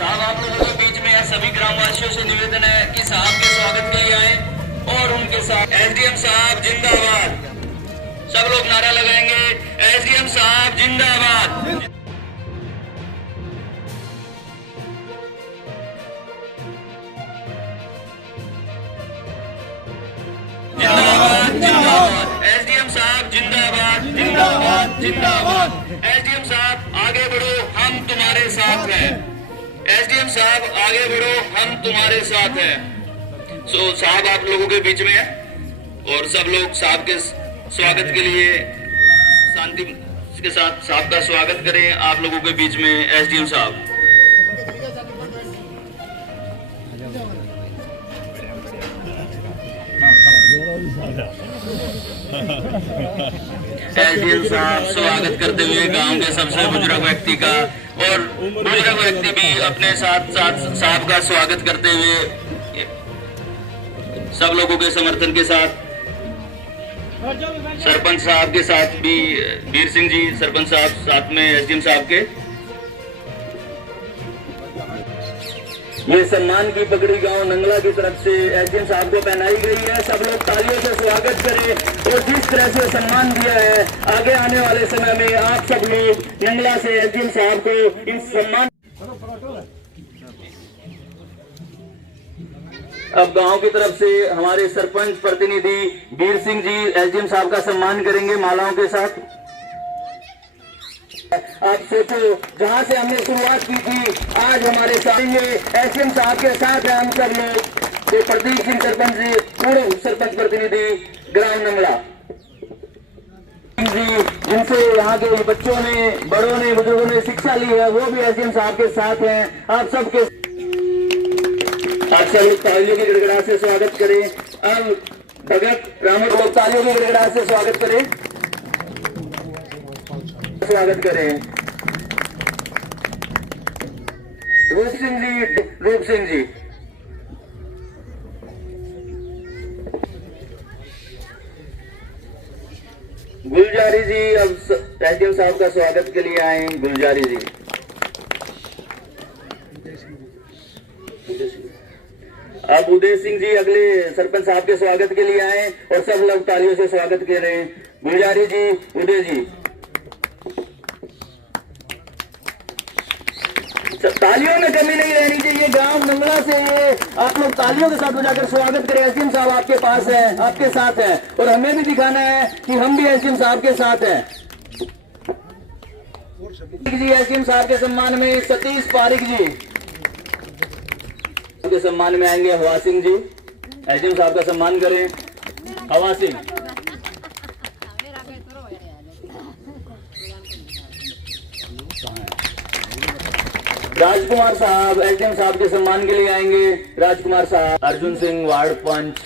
साहब आप लोगों के बीच में सभी ग्रामवासियों से निवेदन है कि साहब के स्वागत के लिए आए और उनके साथ एसडीएम साहब जिंदाबाद। सब लोग नारा लगाएंगे, एसडीएम साहब जिंदाबाद। एसडीएम साहब जिंदाबाद जिंदाबाद जिंदाबाद। एसडीएम साहब आगे बढ़ो, हम तुम्हारे साथ हैं। एसडीएम साहब आगे बढ़ो, हम तुम्हारे साथ हैं। साहब आप लोगों के बीच में है और सब लोग साहब के स्वागत के लिए शांति के साथ साहब का स्वागत करें। आप लोगों के बीच में एसडीएम साहब। एसडीएम साहब स्वागत करते हुए गांव के सबसे बुजुर्ग व्यक्ति का और बुजुर्ग व्यक्ति भी अपने साथ साथ साहब का स्वागत करते हुए सब लोगों के समर्थन के साथ सरपंच साहब के साथ भी वीर सिंह जी सरपंच साहब साथ में एसडीएम साहब के ये सम्मान की पगड़ी गांव नंगला की तरफ से एसडीएम साहब को पहनाई गई है। सब लोग तालियों से स्वागत करें और जिस तरह से सम्मान दिया है आगे आने वाले समय में आप सब लोग नंगला से एसडीएम साहब को इन सम्मान। अब गांव की तरफ से हमारे सरपंच प्रतिनिधि वीर सिंह जी एसडीएम साहब का सम्मान करेंगे मालाओं के साथ। आप सोचो जहां से हमने शुरुआत की थी आज हमारे साथ एसडीएम साहब के साथ है हम सब लोग। तो प्रदीप सिंह सरपंच जी पूर्व सरपंच प्रतिनिधि ग्राम नंगला जी जिनसे यहाँ के बच्चों ने बड़ों ने बुजुर्गों ने शिक्षा ली है वो भी एसडीएम साहब के साथ हैं। आप सबके तालियों की गड़गड़ाहट से स्वागत करें। अब भगत रामू लोग तालियों की गड़गड़ाहट से स्वागत करें स्वागत करें। रूप सिंह जी गुलजारी जी अब एसडीएम साहब का स्वागत के लिए आए। गुलजारी जी अब उदय सिंह जी अगले सरपंच साहब के स्वागत के लिए आए और सब लोग तालियों से स्वागत कर रहे हैं। गुलजारी जी उदय जी तालियों में कमी नहीं रहनी चाहिए। गांव नंगला से ये आप लोग तालियों के साथ बजाकर स्वागत करें। एसडीएम साहब आपके पास है आपके साथ है और हमें भी दिखाना है कि हम भी एसडीएम साहब के साथ हैं। जी एसडीएम साहब के सम्मान में सतीश पारिक जी के सम्मान में आएंगे। हवा सिंह जी एसडीएम साहब का सम्मान करें। हवा सिंह राजकुमार साहब एसडीएम साहब के सम्मान के लिए आएंगे। राजकुमार साहब अर्जुन सिंह वार्ड पंच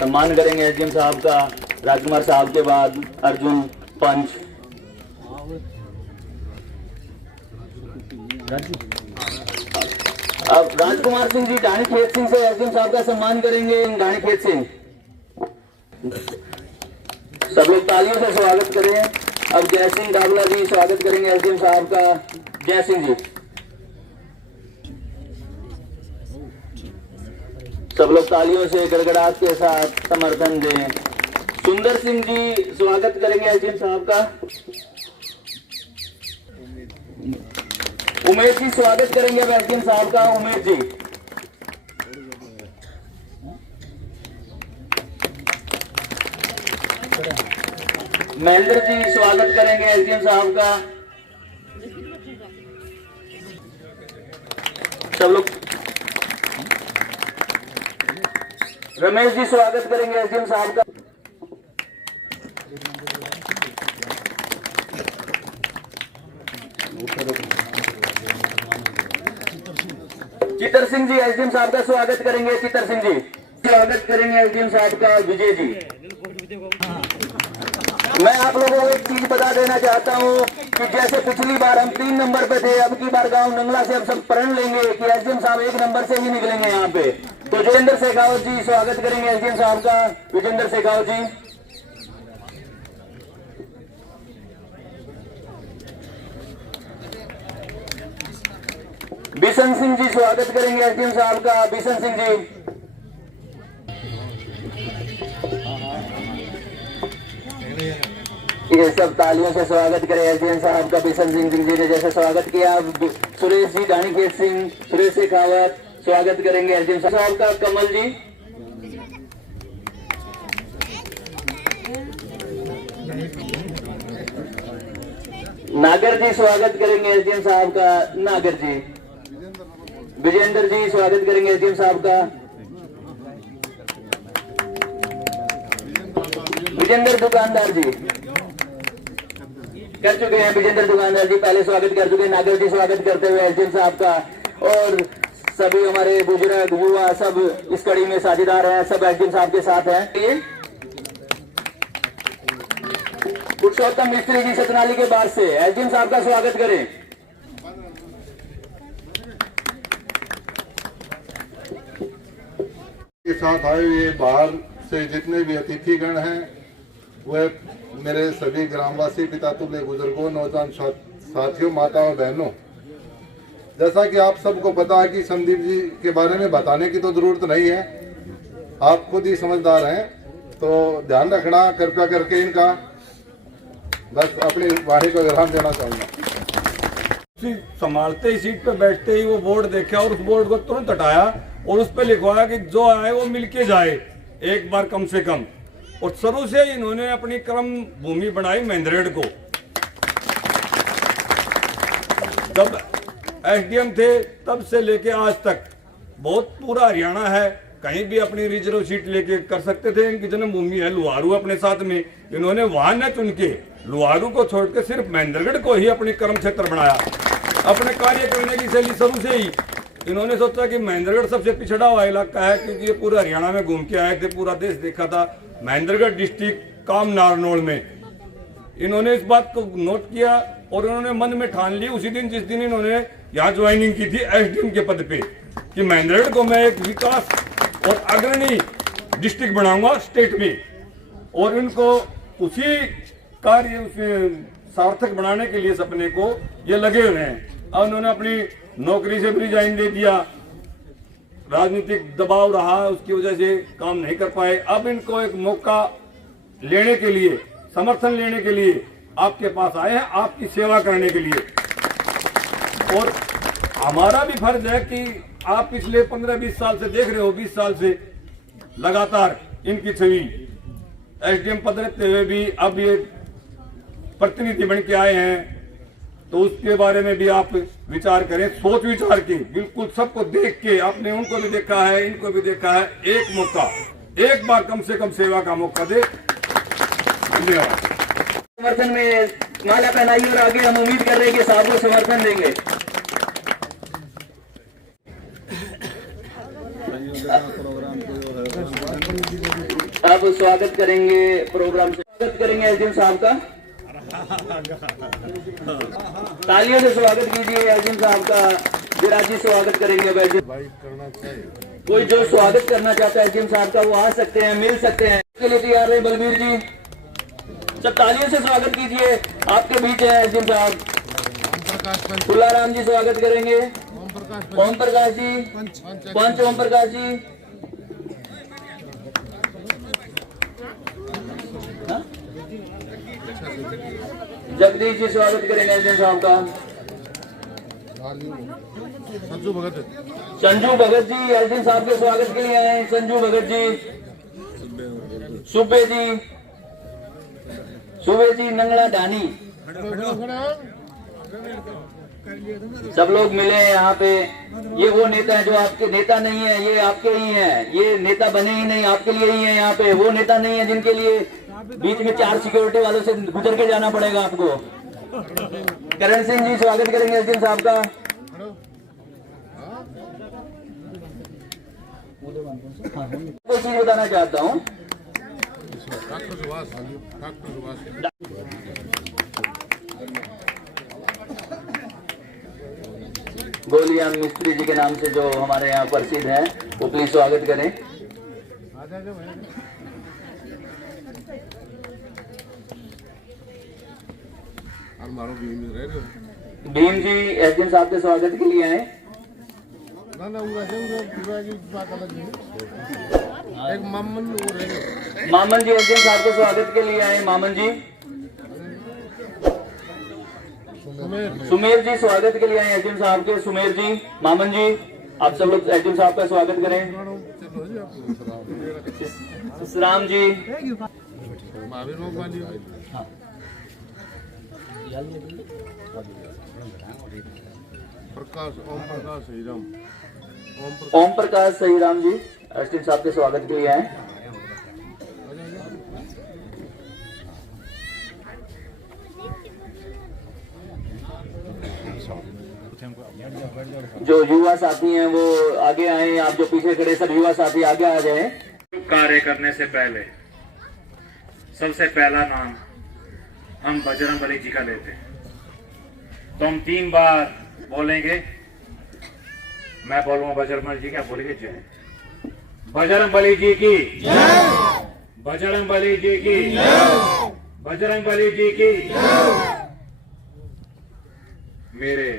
सम्मान करेंगे एसडीएम साहब का। राजकुमार साहब के बाद अर्जुन पंच। अब राजकुमार सिंह जी ढाणी खेत सिंह से एसडीएम साहब का सम्मान करेंगे। ढाणी खेत सिंह सब लोग तालियों से स्वागत करें। अब जय सिंह डाबला जी स्वागत करेंगे एसडीएम साहब का। जय सिंह जी सब लोग तालियों से गड़गड़ाहट के साथ समर्थन दें। सुंदर सिंह जी स्वागत करेंगे एसडीएम साहब का। उमेश जी स्वागत करेंगे एसडीएम साहब का। उमेश जी महेंद्र जी स्वागत करेंगे एसडीएम साहब का। सब लोग रमेश जी स्वागत करेंगे एसडीएम साहब का। चितर सिंह जी एसडीएम साहब का स्वागत करेंगे। चितर सिंह जी स्वागत करेंगे एसडीएम साहब का। विजय जी मैं आप लोगों को एक चीज बता देना चाहता हूँ कि जैसे पिछली बार हम 3 नंबर पे थे अब की बार गांव नंगला से हम सब प्रण लेंगे कि एसडीएम साहब 1 नंबर से ही निकलेंगे यहाँ पे। तो विजेंद्र शेखावत जी स्वागत करेंगे एसडीएम साहब का। विजेंद्र शेखावत जी बिशन सिंह जी स्वागत करेंगे एसडीएम साहब का। बिशन सिंह जी, ये सब तालियों से स्वागत करें एसडीएम साहब का। बिशन सिंह जी ने जैसे स्वागत किया, सुरेश जी, दानीखेत सिंह, सुरेश शेखावत स्वागत करेंगे एसडीएम साहब का। कमल जी, नागर जी स्वागत करेंगे एसडीएम साहब का। नागर जी, विजेंद्र जी स्वागत करेंगे एसडीएम साहब का। विजेंद्र दुकानदार जी कर चुके हैं। विजेंद्र दुकानदार जी पहले स्वागत कर चुके हैं। नागर जी स्वागत करते हुए एसडीएम साहब का। और सभी हमारे बुजुर्ग युवा सब इस कड़ी में साझेदार हैं, सब एसडीएम साहब के साथ हैं। पुरुषोत्तम मिस्त्री जी सतनाली के बाद से एसडीएम साहब का स्वागत करें। के साथ आए हुए बाहर से जितने भी अतिथिगण हैं, वह मेरे सभी ग्रामवासी, पिता तुल्य बुजुर्गों, नौजवान साथियों, माता और बहनों, जैसा कि आप सबको पता है कि संदीप जी के बारे में बताने की तो जरूरत नहीं है, आप खुद ही समझदार हैं, तो ध्यान रखना कृपया करके इनका। बस अपनी वाणी को विराम देना चाहूंगा। संभालते ही सीट पे बैठते ही वो बोर्ड देखा और उस बोर्ड को तुरंत हटाया और उस पे लिखवाया कि जो आए वो मिलके जाए एक बार कम से कम। और शुरू से इन्होंने अपनी कर्म भूमि बनाई महेंद्रगढ़ को। जब एसडीएम थे तब से लेके आज तक बहुत पूरा हरियाणा है, कहीं भी अपनी रिजर्व सीट लेके कर सकते थे। इनकी जन्मभूमि है लुहारू अपने साथ में, इन्होंने वहां न चुन के लुहारू को छोड़ के सिर्फ महेंद्रगढ़ को ही अपनी कर्म क्षेत्र बनाया। अपने कार्य करने की शैली शुरू से ही इन्होंने सोचा कि महेंद्रगढ़ सबसे पिछड़ा हुआ इलाका है, क्योंकि ये पूरा हरियाणा में घूम के आए थे, पूरा देश देखा था। महेंद्रगढ़ डिस्ट्रिक्ट काम नारनौल में इन्होंने इस बात को नोट किया और उन्होंने मन में ठान ली उसी दिन जिस दिन इन्होंने यहाँ ज्वाइनिंग की थी एसडीएम के पद पे, कि महेंद्रगढ़ को मैं एक विकास और अग्रणी डिस्ट्रिक्ट बनाऊंगा स्टेट में। और इनको उसी कार्य उसे सार्थक बनाने के लिए सपने को ये लगे हुए हैं। अब उन्होंने अपनी नौकरी से भी रिजाइन दे दिया, राजनीतिक दबाव रहा, उसकी वजह से काम नहीं कर पाए। अब इनको एक मौका लेने के लिए, समर्थन लेने के लिए आपके पास आए हैं, आपकी सेवा करने के लिए। और हमारा भी फर्ज है कि आप पिछले 15-20 साल से देख रहे हो, 20 साल से लगातार इनकी छवि एसडीएम पद रहते हुए भी अब ये प्रतिनिधि बन के आए हैं, तो उसके बारे में भी आप विचार करें, सोच विचार के, बिल्कुल सबको देख के। आपने उनको भी देखा है, इनको भी देखा है, एक मौका, एक बार कम से कम सेवा का मौका दे। धन्यवाद। समर्थन में माला पहनाई और आगे हम उम्मीद कर रहे हैं कि साहब को समर्थन देंगे। अब स्वागत करेंगे, प्रोग्राम से स्वागत करेंगे एसडीएम साहब का। तालियों से स्वागत कीजिए एसडीएम साहब का। विराज जी स्वागत करेंगे। कोई जो स्वागत करना चाहता है एसडीएम साहब का वो आ सकते हैं, मिल सकते हैं। इसके लिए तैयार है बलबीर जी, सब तालियों से स्वागत कीजिए। आपके बीच है एसडीएम साहब। फुल्लाराम जी स्वागत करेंगे। ओम प्रकाश जी, पंच ओम प्रकाश जी, जगदीश जी स्वागत करेंगे एसडीएम साहब का। संजू भगत जी एसडीएम साहब के स्वागत के लिए आए। संजू भगत जी, सुबे जी, नंगला ढानी, सब लोग मिले यहाँ पे। ये वो नेता है जो आपके नेता नहीं है, ये आपके ही हैं। ये नेता बने ही नहीं, आपके लिए ही है यहाँ पे। वो नेता नहीं है जिनके लिए बीच में 4 सिक्योरिटी वालों से गुजर के जाना पड़ेगा आपको। करण सिंह जी स्वागत करेंगे एसडीएम साहब का। कोई चीज बताना चाहता हूँ, गोलियां मिस्त्री जी के नाम से जो हमारे यहाँ प्रसिद्ध हैं, वो प्लीज स्वागत करें। भीम जी एसडीएम साहब के स्वागत के लिए आए। एक मामन और है। मामन जी एसडीएम साहब के स्वागत के लिए आए। मामन जी, सुमेर जी स्वागत के लिए आए एसडीएम साहब के। सुमेर जी, मामन जी, आप सब लोग एसडीएम साहब का स्वागत करें। राम जी, प्रकाश ओम प्रकाश श्रीराम ओम प्रकाश सही राम जी एसडीएम साहब के स्वागत के लिए आए। जो युवा साथी हैं वो आगे आए। आप जो पीछे खड़े सब युवा साथी आगे आ जाए। कार्य करने से पहले सबसे पहला नाम हम बजरंगबली जी का लेते हैं। तो हम 3 बार बोलेंगे। मैं बोलूंगा बजरंगबली जी, क्या बोलेंगे? जय बजरंगबली जी की, बजरंगबली जी की, बजरंगबली जी की। मेरे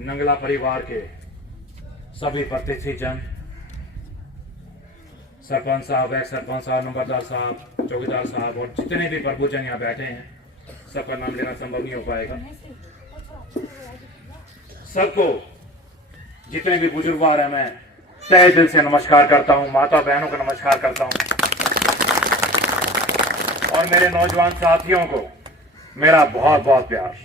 नंगला परिवार के सभी प्रतिष्ठित जन, सरपंच साहब, एक्स सरपंच साहब, नंबरदार साहब, चौकीदार साहब और जितने भी प्रभुजन यहाँ बैठे हैं, सबका नाम लेना संभव नहीं हो पाएगा। सबको, जितने भी बुजुर्गवार हैं, मैं तहे दिल से नमस्कार करता हूँ। माता बहनों को नमस्कार करता हूँ और मेरे नौजवान साथियों को मेरा बहुत बहुत प्यार।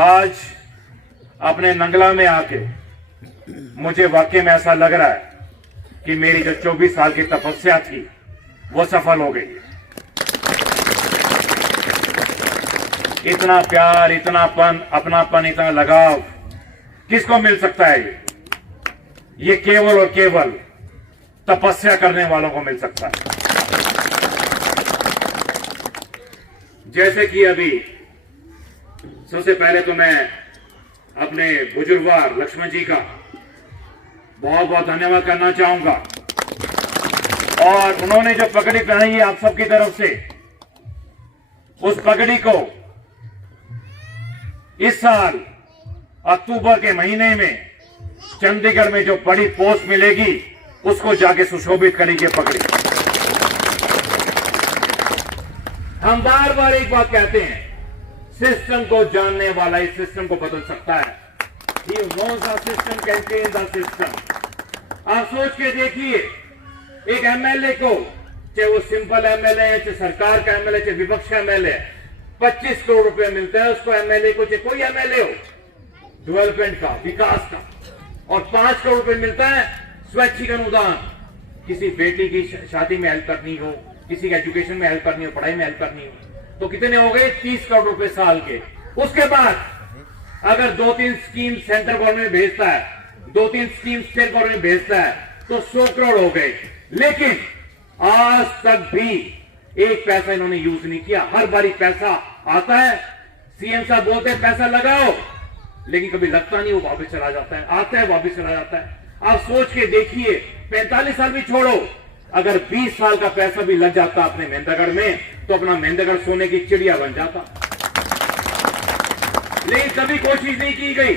आज अपने नंगला में आके मुझे वाकई में ऐसा लग रहा है कि मेरी जो 24 साल की तपस्या थी वो सफल हो गई। इतना प्यार, इतनापन, अपनापन, इतना लगाव किसको मिल सकता है? ये केवल और केवल तपस्या करने वालों को मिल सकता है। जैसे कि अभी सबसे पहले तो मैं अपने बुजुर्गवार लक्ष्मण जी का बहुत बहुत धन्यवाद करना चाहूंगा। और उन्होंने जो पगड़ी पहनाई है आप सबकी तरफ से, उस पगड़ी को इस साल अक्टूबर के महीने में चंडीगढ़ में जो बड़ी पोस्ट मिलेगी उसको जाके सुशोभित करेंगे पगड़ी। हम बार बार एक बात कहते हैं, सिस्टम को जानने वाला इस सिस्टम को बदल सकता है। He knows the system can change the system। आप सोच के देखिए, एक एमएलए को, चाहे वो सिंपल एमएलए है, चाहे सरकार का एमएलए, चाहे विपक्ष का एमएलए, 25 करोड़ रुपए मिलता है उसको एमएलए को, चाहे कोई एमएलए हो, डेवलपमेंट का, विकास का, और 5 करोड़ रुपए मिलता है स्वैच्छिक अनुदान। किसी बेटी की शादी में हेल्प करनी हो, किसी के एजुकेशन में हेल्प करनी हो, पढ़ाई में हेल्प करनी हो, तो कितने हो गए? 30 करोड़ रुपए साल के। उसके बाद अगर 2-3 स्कीम सेंट्रल गवर्नमेंट भेजता है, 2-3 स्कीम स्टेट गवर्नमेंट भेजता है, तो 100 करोड़ हो गए। लेकिन आज तक भी एक पैसा इन्होंने यूज नहीं किया। हर बारी पैसा आता है, सीएम साहब बोलते हैं पैसा लगाओ, लेकिन कभी लगता नहीं, वो वापस चला जाता है, आता है वापस चला जाता है। आप सोच के देखिए, 45 साल भी छोड़ो, अगर 20 साल का पैसा भी लग जाता अपने मेहंदगढ़ में, तो अपना मेहंदगढ़ सोने की चिड़िया बन जाता। लेकिन कभी कोशिश नहीं की गई।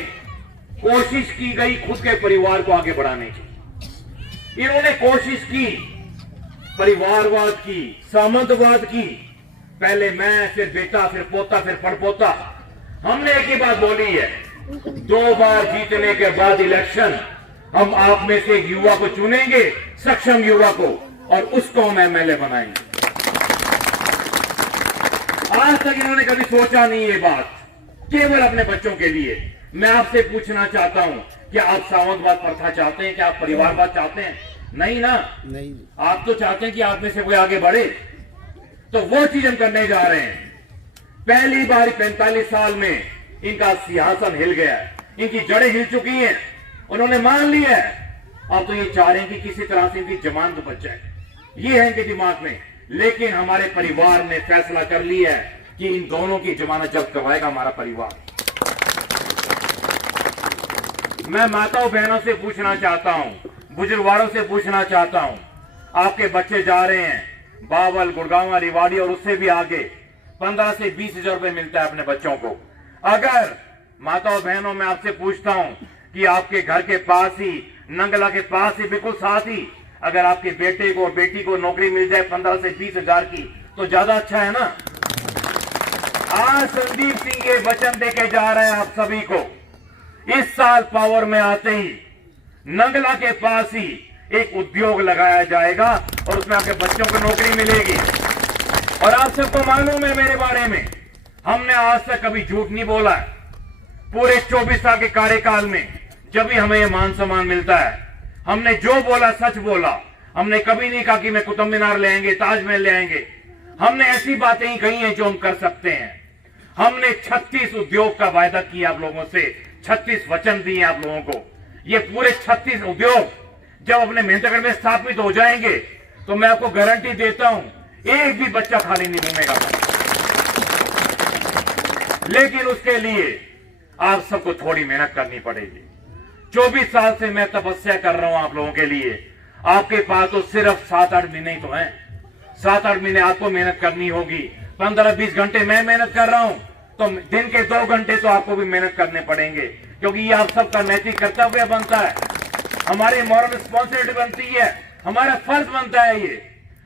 कोशिश की गई खुद के परिवार को आगे बढ़ाने की। इन्होंने कोशिश की, परिवारवाद की, सामंतवाद की। पहले मैं, फिर बेटा, फिर पोता, फिर पड़पोता। हमने एक ही बात बोली है, 2 बार जीतने के बाद इलेक्शन हम आप में से एक युवा को चुनेंगे, सक्षम युवा को, और उसको हम एमएलए बनाएंगे। आज तक इन्होंने कभी सोचा नहीं ये बात, केवल अपने बच्चों के लिए। मैं आपसे पूछना चाहता हूं, क्या आप सामंतवाद प्रथा चाहते हैं? क्या आप परिवारवाद चाहते हैं? नहीं ना, नहीं। आप तो चाहते हैं कि आप में से कोई आगे बढ़े, तो वो चीज हम करने जा रहे हैं। पहली बार 45 साल में इनका सिंहासन हिल गया है, इनकी जड़ें हिल चुकी हैं, उन्होंने मान लिया है। अब तो ये चाह रहे हैं कि किसी तरह से इनकी जमानत बच जाए, ये है इनके दिमाग में। लेकिन हमारे परिवार ने फैसला कर लिया है कि इन दोनों की जमानत जब्त करवाएगा हमारा परिवार। मैं माताओं बहनों से पूछना चाहता हूं, बुजुर्गवारों से पूछना चाहता हूं, आपके बच्चे जा रहे हैं बावल, गुड़गांव, रिवाड़ी और उससे भी आगे, 15 से 20 हजार रुपए मिलता है अपने बच्चों को। अगर माताओं बहनों मैं आपसे पूछता हूं कि आपके घर के पास ही, नंगला के पास ही, बिल्कुल साथ ही अगर आपके बेटे को और बेटी को नौकरी मिल जाए 15 से 20 हजार की, तो ज्यादा अच्छा है ना। आज संदीप सिंह ये वचन देके जा रहे हैं आप सभी को, इस साल पावर में आते ही नंगला के पास ही एक उद्योग लगाया जाएगा और उसमें आपके बच्चों को नौकरी मिलेगी। और आप सबको मालूम है मेरे बारे में, हमने आज तक कभी झूठ नहीं बोला है। पूरे 24 साल के कार्यकाल में जब भी हमें मान सम्मान मिलता है, हमने जो बोला सच बोला। हमने कभी नहीं कहा कि मैं कुतुब मीनार ले आएंगे, ताजमहल ले आएंगे। हमने ऐसी बातें ही कही हैं जो हम कर सकते हैं। हमने 36 उद्योग का वायदा किया आप लोगों से, 36 वचन दिए आप लोगों को। ये पूरे 36 उद्योग जब अपने मेहनतगढ़ में स्थापित हो जाएंगे तो मैं आपको गारंटी देता हूं, एक भी बच्चा खाली नहीं घूमेगा। लेकिन उसके लिए आप सबको थोड़ी मेहनत करनी पड़ेगी। 24 साल से मैं तपस्या कर रहा हूं आप लोगों के लिए। आपके पास तो सिर्फ 7-8 महीने ही तो हैं। 7-8 महीने आपको मेहनत करनी होगी। 15-20 घंटे मैं मेहनत कर रहा हूं, तो दिन के 2 घंटे तो आपको भी मेहनत करने पड़ेंगे, क्योंकि ये आप सबका नैतिक कर्तव्य बनता है, हमारी मॉरल रिस्पॉन्सिबिलिटी बनती है, हमारा फर्ज बनता है ये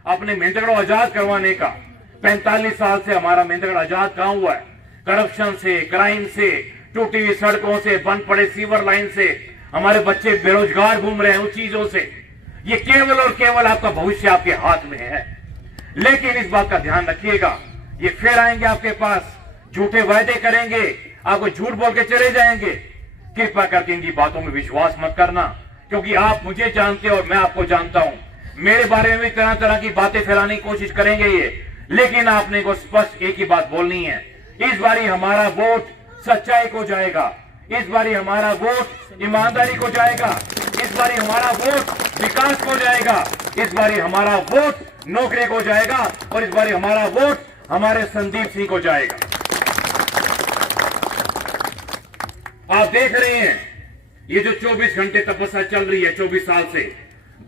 अपने मेहनतगढ़ आजाद करवाने का। 45 साल से हमारा मेहनतगढ़ आजाद कहां हुआ है? करप्शन से, क्राइम से, टूटी हुई सड़कों से, बंद पड़े सीवर लाइन से, हमारे बच्चे बेरोजगार घूम रहे हैं उन चीजों से। ये केवल और केवल आपका भविष्य आपके हाथ में है। लेकिन इस बात का ध्यान रखिएगा, ये फिर आएंगे आपके पास, झूठे वायदे करेंगे, आपको झूठ बोल के चले जाएंगे। कृपया करके इनकी बातों में विश्वास मत करना, क्योंकि आप मुझे जानते हो और मैं आपको जानता हूं। मेरे बारे में भी तरह तरह की बातें फैलाने की कोशिश करेंगे ये, लेकिन आपने को स्पष्ट एक ही बात बोलनी है, इस बारी हमारा वोट सच्चाई को जाएगा, इस बारी हमारा वोट ईमानदारी को जाएगा, इस बारी हमारा वोट विकास को जाएगा, इस बारी हमारा वोट नौकरी को जाएगा और इस बारी हमारा वोट हमारे संदीप सिंह को जाएगा। आप देख रहे हैं ये जो 24 घंटे तपस्या चल रही है 24 साल से।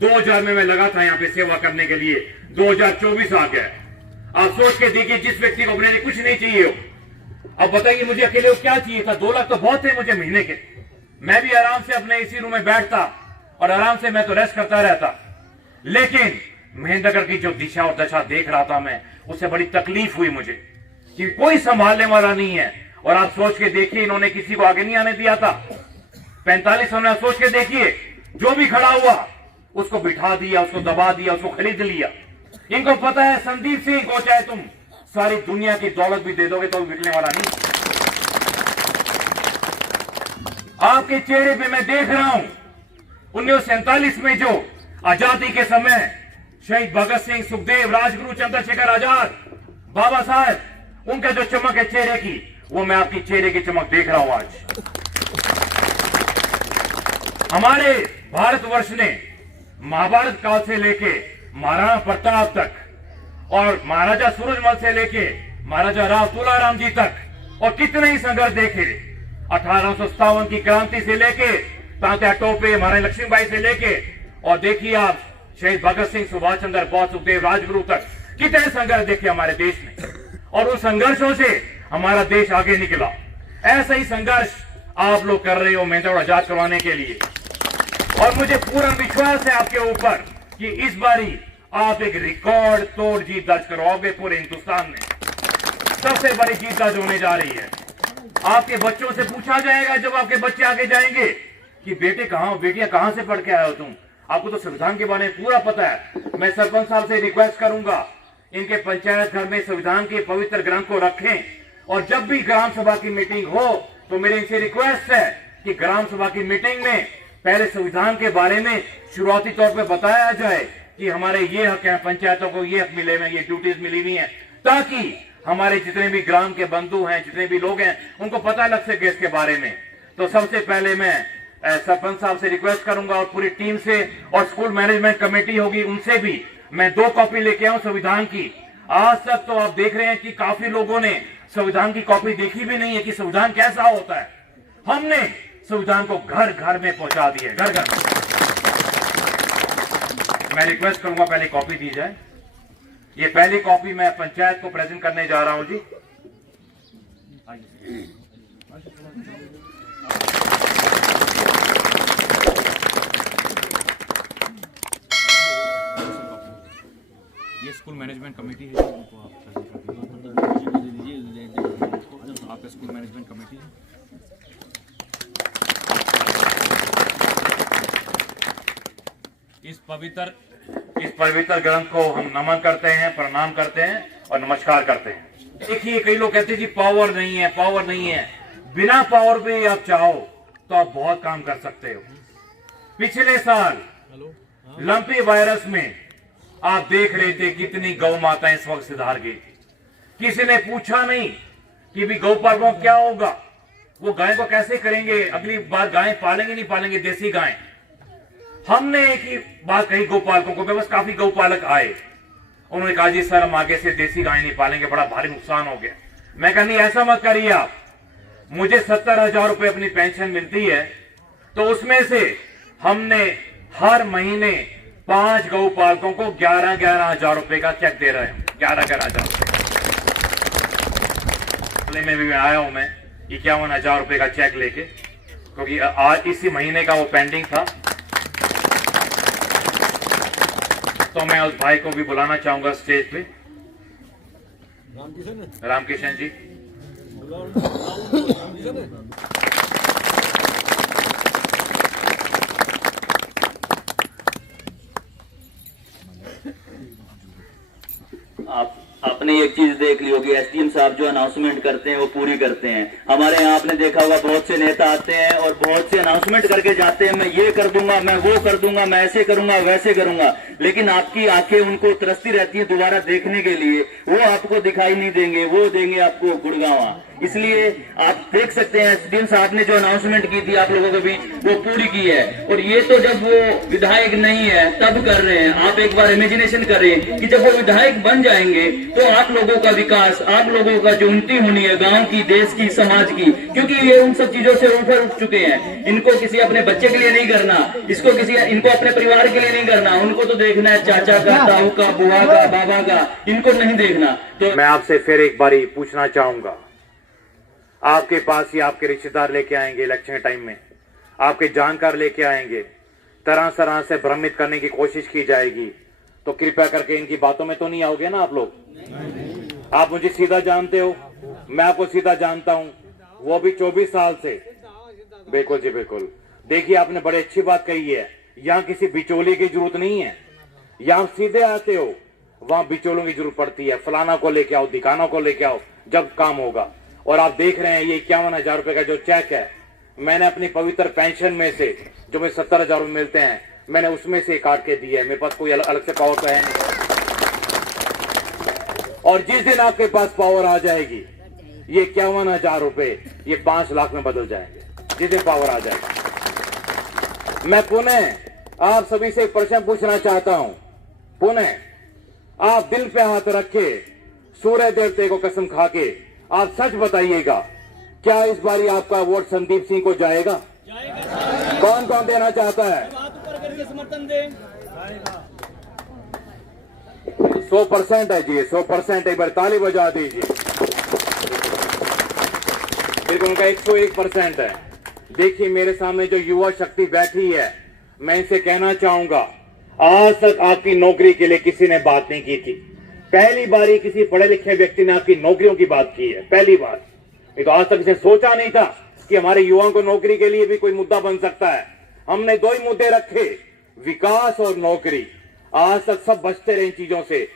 2000 में मैं लगा था यहां पे सेवा करने के लिए, 2024 आ गया। आप सोच के देखिए, जिस व्यक्ति को अपने लिए कुछ नहीं चाहिए हो, अब बताइए मुझे अकेले को क्या चाहिए था? 2 लाख तो बहुत थे मुझे महीने के। मैं भी आराम से अपने इसी रूम में बैठता और आराम से मैं तो रेस्ट करता रहता। लेकिन मेहनतगढ़ की जो दिशा और दशा देख रहा था मैं, उससे बड़ी तकलीफ हुई मुझे कि कोई संभालने वाला नहीं है। और आप सोच के देखिए, इन्होंने किसी को आगे नहीं आने दिया था। 45 साल में सोच के देखिए, जो भी खड़ा हुआ उसको बिठा दिया, उसको दबा दिया, उसको खरीद लिया। इनको पता है संदीप सिंह को चाहे तुम सारी दुनिया की दौलत भी दे दोगे तो बिकने वाला नहीं। आपके चेहरे पे मैं देख रहा हूं 1947 में जो आजादी के समय शहीद भगत सिंह, सुखदेव, राजगुरु, चंद्रशेखर आजाद, बाबा साहब, उनका जो चमक है चेहरे की, वो मैं आपकी चेहरे की चमक देख रहा हूं आज। हमारे भारतवर्ष ने महाभारत काल से लेके महाराणा प्रताप तक और महाराजा सूरजमल से लेके महाराजा राव तुलाराम जी तक और कितने ही संघर्ष देखे। 1857 की क्रांति से लेके तात्या टोपे, महारानी लक्ष्मीबाई से लेके और देखिए आप शहीद भगत सिंह, सुभाष चंद्र बोस, सुखदेव, राजगुरु तक कितने संघर्ष देखे हमारे देश में, और उन संघर्षों से हमारा देश आगे निकला। ऐसा ही संघर्ष आप लोग कर रहे हो मेहनत आजाद करवाने के लिए, और मुझे पूरा विश्वास है आपके ऊपर कि इस बारी आप एक रिकॉर्ड तोड़ जीत दर्ज करवाओगे। पूरे हिंदुस्तान में सबसे बड़ी जीत दर्ज होने जा रही है। आपके बच्चों से पूछा जाएगा जब आपके बच्चे आगे जाएंगे कि बेटे कहां हो, बेटियां कहां से पढ़ के आए हो तुम? आपको तो संविधान के बारे में पूरा पता है। मैं सरपंच साहब से रिक्वेस्ट करूंगा, इनके पंचायत घर में संविधान के पवित्र ग्रंथ को रखें, और जब भी ग्राम सभा की मीटिंग हो तो मेरे इनसे रिक्वेस्ट है कि ग्राम सभा की मीटिंग में पहले संविधान के बारे में शुरुआती तौर पर बताया जाए कि हमारे ये हक हैं, पंचायतों को ये हक मिले हुए, ये ड्यूटीज मिली हुई हैं, ताकि हमारे जितने भी ग्राम के बंधु हैं, जितने भी लोग हैं, उनको पता लग सके इसके बारे में। तो सबसे पहले मैं सरपंच साहब से रिक्वेस्ट करूंगा और पूरी टीम से, और स्कूल मैनेजमेंट कमेटी होगी उनसे भी मैं 2 कॉपी लेके आऊं संविधान की। आज तक तो आप देख रहे हैं कि काफी लोगों ने संविधान की कॉपी देखी भी नहीं है कि संविधान कैसा होता है। हमने संविधान को घर घर में पहुंचा दिया, घर घर में। मैं रिक्वेस्ट करूंगा पहले कॉपी दी जाए। ये पहली कॉपी मैं पंचायत को प्रेजेंट करने जा रहा हूं जी। ये स्कूल मैनेजमेंट कमेटी है, उनको आप प्रेजेंट कर दीजिए। आपका स्कूल मैनेजमेंट कमेटी है। इस पवित्र ग्रंथ को हम नमन करते हैं, प्रणाम करते हैं और नमस्कार करते हैं। देखिए, कई लोग कहते हैं जी पावर नहीं है, पावर नहीं है। बिना पावर पे आप चाहो तो आप बहुत काम कर सकते हो। पिछले साल लंपी वायरस में आप देख रहे थे कितनी गौ माताएं इस वक्त सुधार गई थी। किसी ने पूछा नहीं कि भी गौपालकों क्या होगा, वो गाय को कैसे करेंगे, अगली बार गाय पालेंगे नहीं पालेंगे देसी गाय। हमने एक ही बात कही गौपालकों को, बस काफी गौपालक आए, उन्होंने कहा जी सर हम आगे से देसी गाय नहीं पालेंगे, बड़ा भारी नुकसान हो गया। मैं कहा नहीं ऐसा मत करिए आप, मुझे 70,000 रुपए अपनी पेंशन मिलती है, तो उसमें से हमने हर महीने 5 गौपालकों को 11,000 रुपए का चेक दे रहे हैं। 11,000 में भी आया हूं मैं 51,000 रुपए का चेक लेके, क्योंकि आज इसी महीने का वो पेंडिंग था। तो मैं उस भाई को भी बुलाना चाहूंगा स्टेज पे, रामकिशन जी। आपने एक चीज देख ली होगी, एसडीएम साहब जो अनाउंसमेंट करते हैं वो पूरी करते हैं। हमारे यहाँ आपने देखा होगा बहुत से नेता आते हैं और बहुत से अनाउंसमेंट करके जाते हैं, मैं ये कर दूंगा, मैं वो कर दूंगा, मैं ऐसे करूंगा, वैसे करूंगा, लेकिन आपकी आंखें उनको तरसती रहती है दोबारा देखने के लिए। वो आपको दिखाई नहीं देंगे, वो देंगे आपको गुड़गांवा। इसलिए आप देख सकते हैं एसडीएम साहब ने जो अनाउंसमेंट की थी आप लोगों के बीच वो पूरी की है। और ये तो जब वो विधायक नहीं है तब कर रहे हैं। आप एक बार इमेजिनेशन करें कि जब वो विधायक बन जाएंगे तो आप लोगों का विकास, आप लोगों का जो उन्नति होनी है गांव की, देश की, समाज की, क्योंकि ये उन सब चीजों से ऊपर उठ चुके हैं। इनको किसी अपने बच्चे के लिए नहीं करना, इनको अपने परिवार के लिए नहीं करना, उनको तो देखना है चाचा का, ताऊ का, बुआ का, बाबा का, इनको नहीं देखना। तो मैं आपसे फिर एक बारी पूछना चाहूंगा, आपके पास ही आपके रिश्तेदार लेके आएंगे इलेक्शन टाइम में, आपके जानकार लेके आएंगे, तरह तरह से भ्रमित करने की कोशिश की जाएगी, तो कृपया करके इनकी बातों में तो नहीं आओगे ना आप लोग। आप मुझे सीधा जानते हो, मैं आपको सीधा जानता हूं, वो भी 24 साल से। बिल्कुल जी बिल्कुल। देखिए आपने बड़ी अच्छी बात कही है, यहाँ किसी बिचौली की जरूरत नहीं है, यहाँ सीधे आते हो, वहां बिचौलों की जरूरत पड़ती है। फलाना को लेके आओ, दिखाना को लेके आओ, जब काम होगा। और आप देख रहे हैं ये 51,000 रुपए का जो चेक है, मैंने अपनी पवित्र पेंशन में से जो मुझे 70,000 रुपए मिलते हैं, मैंने उसमें से काट के दिए। मेरे पास कोई अलग से पावर तो है नहीं। और जिस दिन आपके पास पावर आ जाएगी, ये 51,000 रुपए ये 5 लाख में बदल जाएंगे, जिस दिन पावर आ जाएगी। मैं पुनः आप सभी से एक प्रश्न पूछना चाहता हूं, पुनः आप दिल पे हाथ रखे, सूर्य देवते को कसम खा के आप सच बताइएगा, क्या इस बारी आपका वोट संदीप सिंह को जाएगा? कौन कौन देना चाहता है? 100% है जी, 100%। एक बार ताली बजा दीजिए। बिल्कुल उनका 101% है। देखिए मेरे सामने जो युवा शक्ति बैठी है, मैं इनसे कहना चाहूंगा, आज तक आपकी नौकरी के लिए किसी ने बात नहीं की थी। पहली बार किसी पढ़े लिखे व्यक्ति ने आपकी नौकरियों की बात की है, पहली बार। नहीं तो आज तक इसे सोचा नहीं था कि हमारे युवाओं को नौकरी के लिए भी कोई मुद्दा बन सकता है। हमने 2 ही मुद्दे रखे, विकास और नौकरी। आज तक सब बचते रहे इन चीजों से।